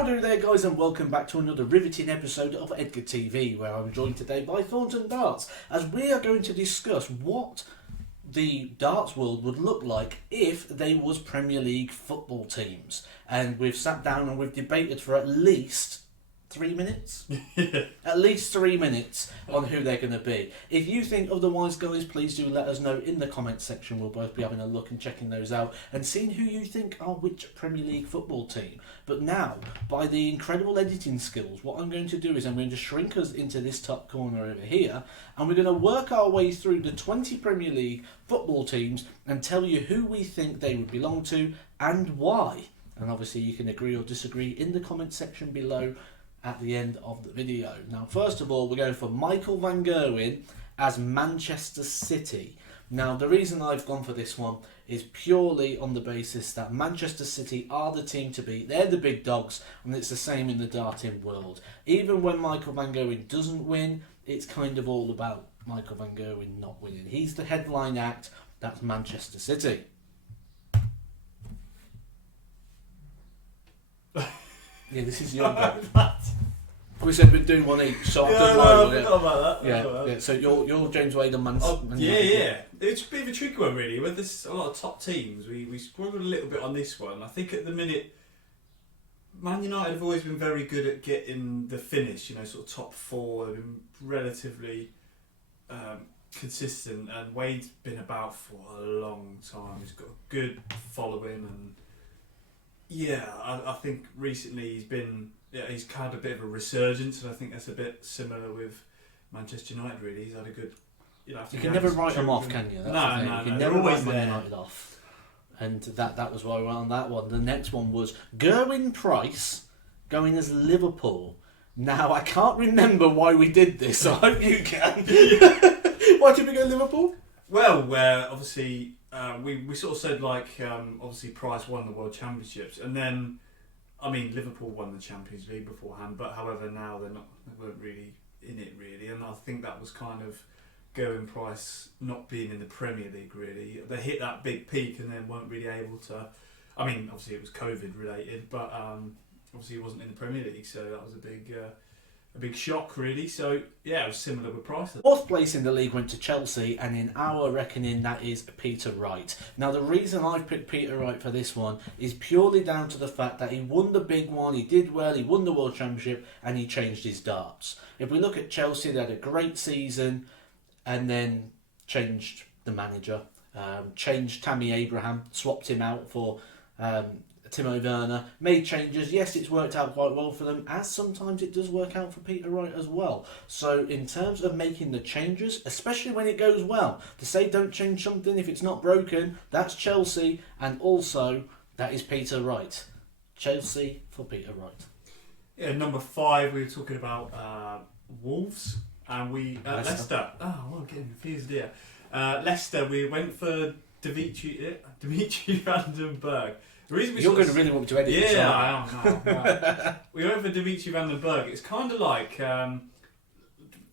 Howdy there guys, and welcome back to another riveting episode of Edgar TV, where I'm joined today by Thornton Darts, as we are going to discuss what the darts world would look like if they was Premier League football teams. And we've sat down and we've debated for at least 3 minutes? At least 3 minutes on who they're going to be. If you think otherwise, guys, please do let us know in the comments section. We'll both be having a look and checking those out and seeing who you think are which Premier League football team. But now, by the incredible editing skills, what I'm going to do is I'm going to shrink us into this top corner over here, and we're going to work our way through the 20 Premier League football teams and tell you who we think they would belong to and why. And obviously you can agree or disagree in the comment section below at the end of the video. Now, first of all, we're going for Michael Van Gerwen as Manchester City. Now, the reason I've gone for this one is purely on the basis that Manchester City are the team to beat. They're the big dogs, and it's the same in the darting world. Even when Michael Van Gerwen doesn't win, it's kind of all about Michael Van Gerwen not winning. He's the headline act. That's Manchester City. Yeah, this is your go. We said we'd do one each, so I've done mine. I forgot about that. Yeah. So you're James Wade and Man Yeah. It's a bit of a tricky one, really. With this, a lot of top teams, we struggled a little bit on this one. I think at the minute, Man United have always been very good at getting the finish. You know, sort of top four. They've been relatively consistent, and Wade's been about for a long time. He's got a good following, and I think recently he's had a bit of a resurgence, and I think that's a bit similar with Manchester United. Really, he's had a good. You can never write them off, can you? No. You can never write Man United off. And that was why we went on that one. The next one was Gerwyn Price going as Liverpool. Now, I can't remember why we did this, so I hope you can. Why did we go Liverpool? Well, obviously we sort of said obviously Price won the World Championships, and then Liverpool won the Champions League beforehand, but however now they weren't really in it really, and I think that was kind of Gerwyn Price not being in the Premier League really. They hit that big peak and then weren't really able to. Obviously it was COVID related, but obviously he wasn't in the Premier League, so that was a big shock really. So yeah, it was similar with Price. Fourth place in the league went to Chelsea, and in our reckoning that is Peter Wright. Now, the reason I've picked Peter Wright for this one is purely down to the fact that he won the big one, he did well, he won the World Championship, and he changed his darts. If we look at Chelsea, they had a great season and then changed the manager, changed Tammy Abraham, swapped him out for Timo Werner, made changes. Yes, it's worked out quite well for them, as sometimes it does work out for Peter Wright as well. So in terms of making the changes, especially when it goes well, to say don't change something if it's not broken, that's Chelsea, and also that is Peter Wright. Chelsea for Peter Wright. Yeah, number 5, we were talking about Wolves, and Leicester. Oh, I'm getting confused here. Leicester, we went for Daventry van den Berg. You're going to really want me to edit this. Yeah, I am. We went for Daventry van den Berg. It's kind of like Van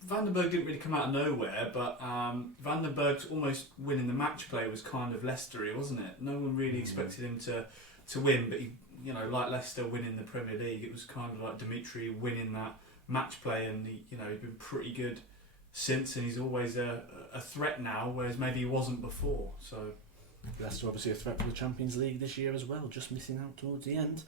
den Berg didn't really come out of nowhere, but Van den Berg's almost winning the match play was kind of Leicester-y, wasn't it? No one really expected him to win, but he, like Leicester winning the Premier League, it was kind of like Dimitri winning that match play, and he's been pretty good since, and he's always a threat now, whereas maybe he wasn't before. So Leicester obviously a threat for the Champions League this year as well, just missing out towards the end.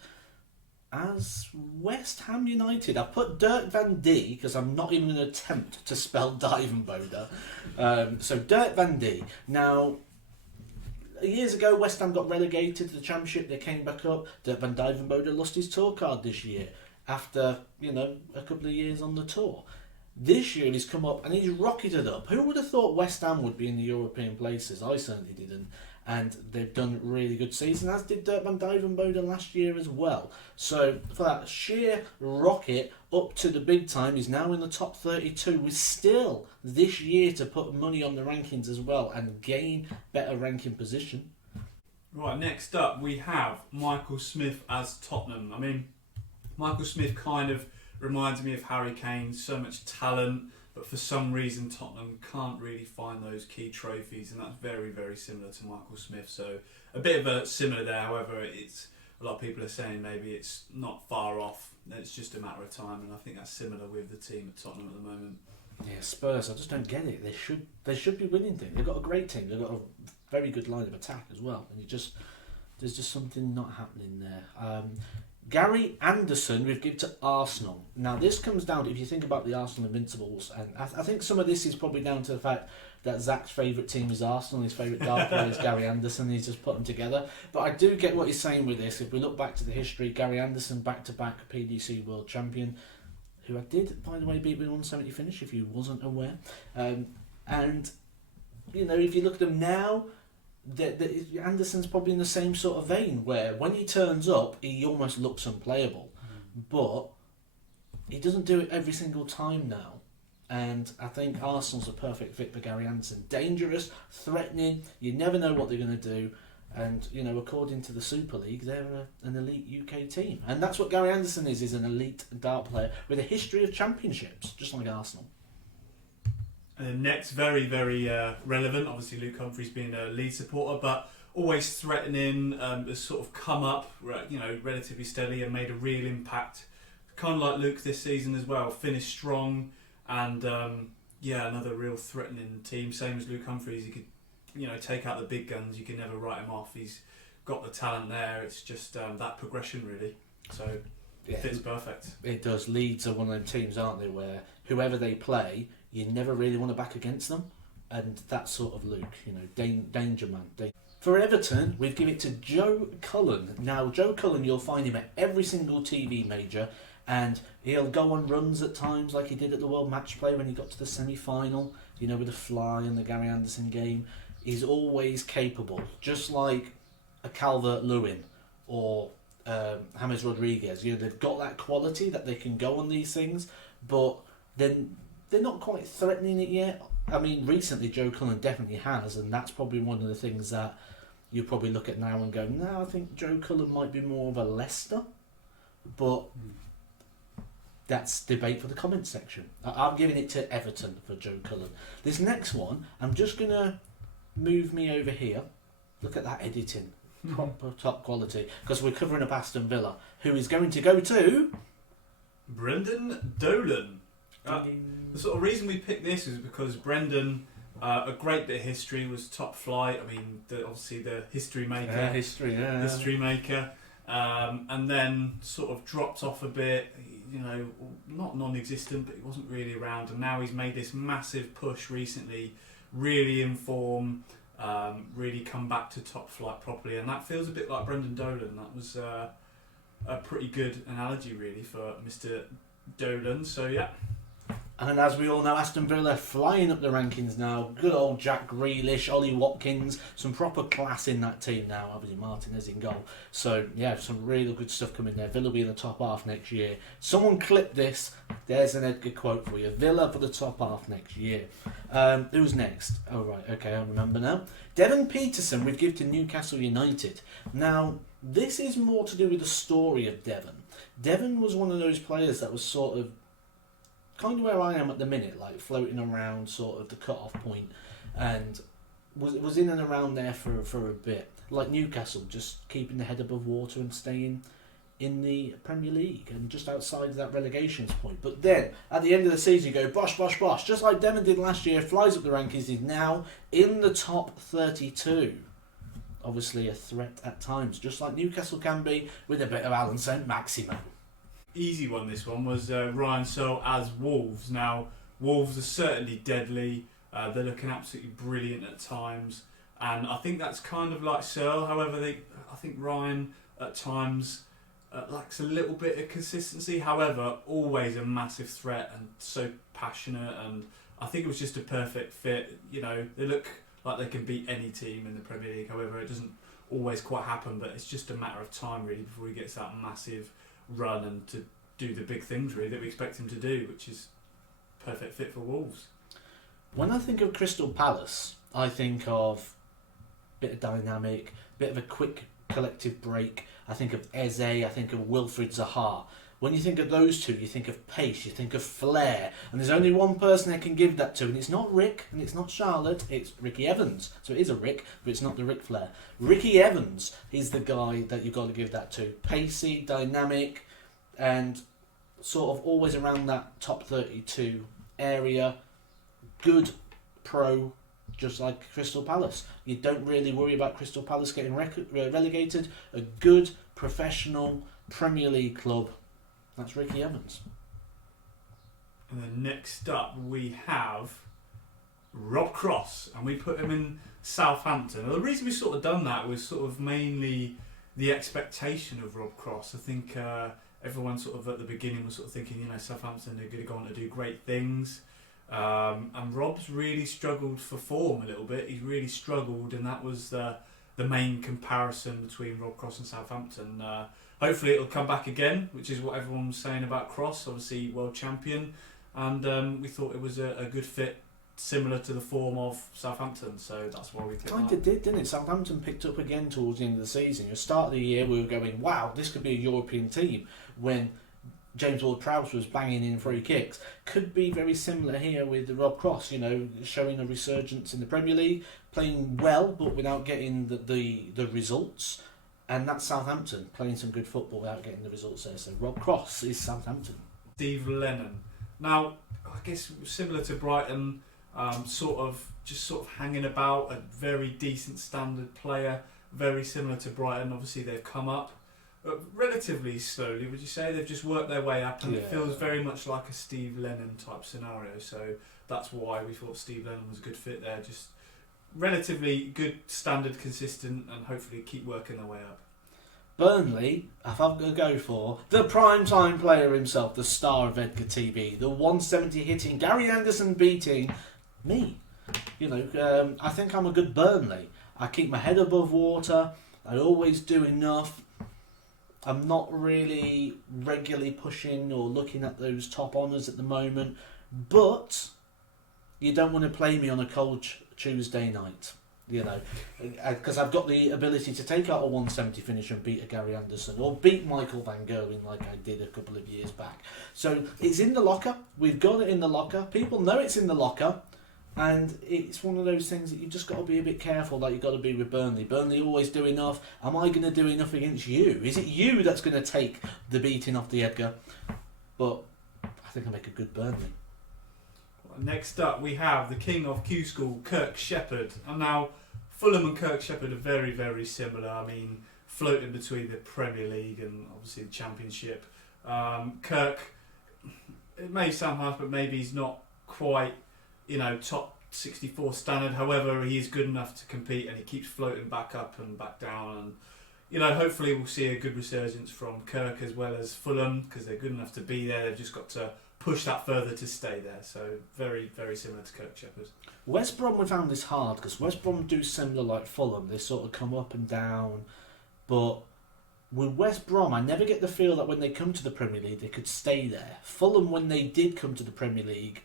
As West Ham United, I've put Dirk van D because I'm not even going to attempt to spell Dijvenbode. So Dirk van D. Now, years ago, West Ham got relegated to the Championship. They came back up. Dirk van Dijvenbode lost his tour card this year after a couple of years on the tour. This year he's come up and he's rocketed up. Who would have thought West Ham would be in the European places? I certainly didn't. And they've done a really good season, as did Dirk van Dijvenbode last year as well. So for that sheer rocket up to the big time, he's now in the top 32 with still this year to put money on the rankings as well and gain better ranking position. Right, next up we have Michael Smith as Tottenham. Michael Smith kind of reminds me of Harry Kane, so much talent, but for some reason Tottenham can't really find those key trophies, and that's very, very similar to Michael Smith. So a bit of a similar there. However, it's a lot of people are saying maybe it's not far off. It's just a matter of time, and I think that's similar with the team at Tottenham at the moment. Yeah, Spurs. I just don't get it. They should be winning things. They've got a great team. They've got a very good line of attack as well, and there's just something not happening there. Gary Anderson we've given to Arsenal. Now this comes down to, if you think about the Arsenal Invincibles, and I think some of this is probably down to the fact that Zach's favourite team is Arsenal, his favourite dart player is Gary Anderson, he's just put them together. But I do get what he's saying with this. If we look back to the history, Gary Anderson, back-to-back PDC World Champion, who I did, by the way, beat with a 170 finish, if you wasn't aware. And, you know, if you look at them now, Anderson's probably in the same sort of vein, where when he turns up, he almost looks unplayable. But he doesn't do it every single time now. And I think Arsenal's a perfect fit for Gary Anderson. Dangerous, threatening, you never know what they're going to do. And, you know, according to the Super League, they're an elite UK team. And that's what Gary Anderson is an elite dart player with a history of championships, just like Arsenal. And next, very, very relevant, obviously Luke Humphries being a lead supporter, but always threatening, has sort of come up, you know, relatively steadily and made a real impact. Kind of like Luke this season as well, finished strong and, another real threatening team. Same as Luke Humphries, he could, you know, take out the big guns, you can never write him off. He's got the talent there, it's just that progression really. So it fits perfect. It does. Leeds are one of them teams, aren't they, where whoever they play, you never really want to back against them, and that's sort of Luke, you know, danger man. For Everton, we've given it to Joe Cullen. Now, Joe Cullen, you'll find him at every single TV major, and he'll go on runs at times, like he did at the World Match Play when he got to the semi-final, you know, with the fly and the Gary Anderson game. He's always capable, just like a Calvert-Lewin or James Rodriguez. You know, they've got that quality that they can go on these things, but then they're not quite threatening it yet. I mean, recently Joe Cullen definitely has, and that's probably one of the things that you probably look at now and go, no, I think Joe Cullen might be more of a Leicester, but that's debate for the comments section. I'm giving it to Everton for Joe Cullen. This next one, I'm just going to move me over here. Look at that editing. Proper top quality. Because we're covering up Aston Villa, who is going to go to Brendan Dolan. The sort of reason we picked this is because Brendan, a great bit of history, was top flight. I mean, obviously the history maker. History maker. And then sort of dropped off a bit, you know, not non-existent, but he wasn't really around. And now he's made this massive push recently, really in form, really come back to top flight properly. And that feels a bit like Brendan Dolan. That was a pretty good analogy, really, for Mr. Dolan. So, yeah. And as we all know, Aston Villa flying up the rankings now. Good old Jack Grealish, Ollie Watkins, some proper class in that team now. Obviously Martinez in goal. So yeah, some really good stuff coming there. Villa will be in the top half next year. Someone clip this. There's an Edgar quote for you. Villa for the top half next year. Who's next? Oh right, okay, I remember now. Devon Peterson we've given to Newcastle United. Now, this is more to do with the story of Devon. Devon was one of those players that was sort of kind of where I am at the minute, like floating around sort of the cut-off point, and was in and around there for a bit. Like Newcastle, just keeping the head above water and staying in the Premier League and just outside that relegation point. But then, at the end of the season, you go, bosh, bosh, bosh. Just like Devon did last year, flies up the rankings, is now in the top 32. Obviously a threat at times, just like Newcastle can be, with a bit of Alan St. Maximin. Easy one, this one, was Ryan Searle as Wolves. Now, Wolves are certainly deadly. They're looking absolutely brilliant at times. And I think that's kind of like Searle. However, I think Ryan at times lacks a little bit of consistency. However, always a massive threat and so passionate. And I think it was just a perfect fit. You know, they look like they can beat any team in the Premier League. However, it doesn't always quite happen. But it's just a matter of time, really, before he gets that massive run and to do the big things really that we expect him to do, which is perfect fit for Wolves. When I think of Crystal Palace, I think of a bit of dynamic, bit of a quick collective break. I think of Eze, I think of Wilfried Zaha. When you think of those two, you think of pace, you think of flair, and there's only one person that can give that to, and it's not Rick, and it's not Charlotte, it's Ricky Evans. So it is a Rick, but it's not the Ric Flair. Ricky Evans is the guy that you've got to give that to. Pacey, dynamic, and sort of always around that top 32 area. Good pro, just like Crystal Palace. You don't really worry about Crystal Palace getting relegated. A good, professional Premier League club. That's Ricky Evans. And then next up we have Rob Cross, and we put him in Southampton. And the reason we sort of done that was sort of mainly the expectation of Rob Cross. I think everyone sort of at the beginning was sort of thinking, Southampton, they're going to go on to do great things. And Rob's really struggled for form a little bit. He's really struggled, and that was the main comparison between Rob Cross and Southampton. Hopefully it'll come back again, which is what everyone was saying about Cross, obviously world champion, and we thought it was a good fit, similar to the form of Southampton, so that's why we picked Kind of did, didn't it? Southampton picked up again towards the end of the season. At the start of the year we were going, wow, this could be a European team, when James Ward-Prowse was banging in free kicks. Could be very similar here with Rob Cross, showing a resurgence in the Premier League, playing well but without getting the results. And that's Southampton, playing some good football without getting the results there. So Rob Cross is Southampton. Steve Lennon. Now, I guess similar to Brighton, sort of hanging about, a very decent standard player, very similar to Brighton. Obviously they've come up relatively slowly, would you say? They've just worked their way up, and it feels very much like a Steve Lennon type scenario. So that's why we thought Steve Lennon was a good fit there. Just relatively good, standard, consistent, and hopefully keep working their way up. Burnley, if I'm going to go for the prime-time player himself, the star of Edgar TV, the 170 hitting, Gary Anderson beating me. I think I'm a good Burnley. I keep my head above water. I always do enough. I'm not really regularly pushing or looking at those top honours at the moment, but you don't want to play me on a cold Tuesday night, because I've got the ability to take out a 170 finish and beat a Gary Anderson, or beat Michael Van Gerwen like I did a couple of years back. So it's in the locker. We've got it in the locker. People know it's in the locker. And it's one of those things that you've just got to be a bit careful that you've got to be with Burnley. Burnley always do enough. Am I going to do enough against you? Is it you that's going to take the beating off the Edgar? But I think I make a good Burnley. Next up we have the king of Q School, Kirk Shepherd. And now Fulham and Kirk Shepherd are very, very similar. I mean, floating between the Premier League and obviously the Championship. Kirk, it may sound harsh, but maybe he's not quite top 64 standard. However, he is good enough to compete, and he keeps floating back up and back down. And hopefully we'll see a good resurgence from Kirk as well as Fulham, because they're good enough to be there. They've just got to push that further to stay there. So very, very similar to Kirk Shepherd. West Brom, we found this hard because West Brom do similar like Fulham. They sort of come up and down, but with West Brom, I never get the feel that when they come to the Premier League, they could stay there. Fulham, when they did come to the Premier League,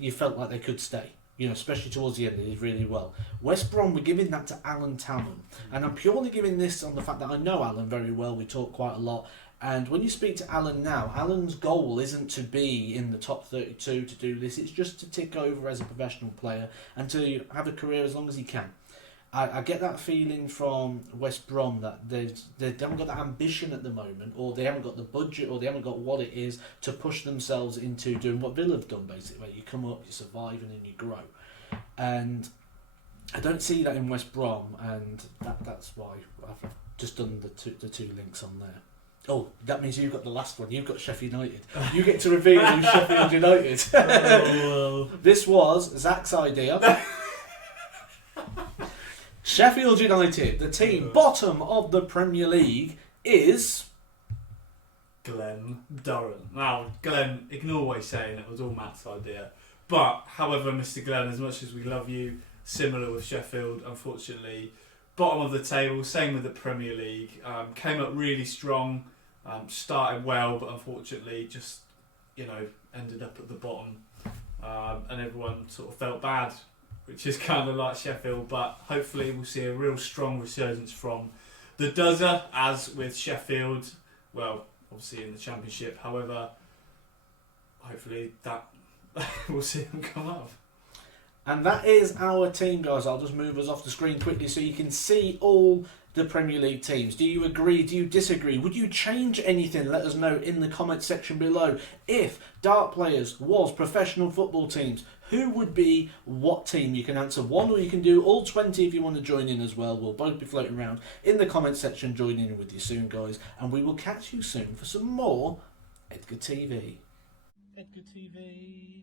you felt like they could stay, especially towards the end. They did really well. West Brom, we're giving that to Alan Talon, and I'm purely giving this on the fact that I know Alan very well. We talk quite a lot, and when you speak to Alan now, Alan's goal isn't to be in the top 32 to do this. It's just to tick over as a professional player and to have a career as long as he can. I get that feeling from West Brom that they haven't got that ambition at the moment, or they haven't got the budget, or they haven't got what it is to push themselves into doing what Villa have done, basically, where you come up, you survive, and then you grow. And I don't see that in West Brom, and that's why I've just done the two links on there. Oh, that means you've got the last one. You've got Sheffield United. You get to reveal who's Sheffield United. This was Zach's idea. Sheffield United, the team bottom of the Premier League, is Glenn Durrant. Now, Glenn, ignore what he's saying. It was all Matt's idea. But, however, Mr. Glenn, as much as we love you, similar with Sheffield, unfortunately, bottom of the table, same with the Premier League. Came up really strong, started well, but unfortunately just, ended up at the bottom. And everyone sort of felt bad, which is kind of like Sheffield, but hopefully we'll see a real strong resurgence from the Duzzer, as with Sheffield. Well, obviously in the Championship. However, hopefully that we'll see them come up. And that is our team, guys. I'll just move us off the screen quickly so you can see all the Premier League teams. Do you agree? Do you disagree? Would you change anything? Let us know in the comment section below. If Dart players was professional football teams, who would be what team? You can answer one, or you can do all 20 if you want to join in as well. We'll both be floating around in the comment section, joining in with you soon, guys. And we will catch you soon for some more Edgar TV. Edgar TV.